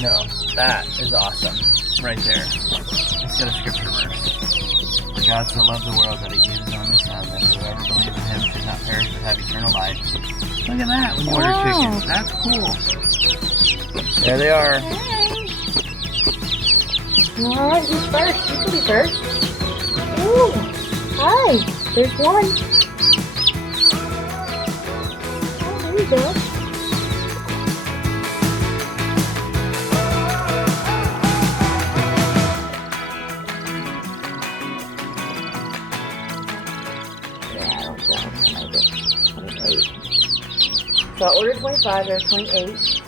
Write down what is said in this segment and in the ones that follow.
No, that is awesome. Right there. Let's get a scripture verse. For God so loved the world that he gave his only son, that whoever believes in him should not perish but have eternal life. Look at that when you order chicken. That's cool. There they are. Alright, who's first? You can be first. Ooh. Hi. There's one. Oh, there you go. So I ordered 25, there's 28.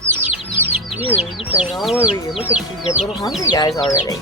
You got it all over you. Look at you, get little hungry guys already.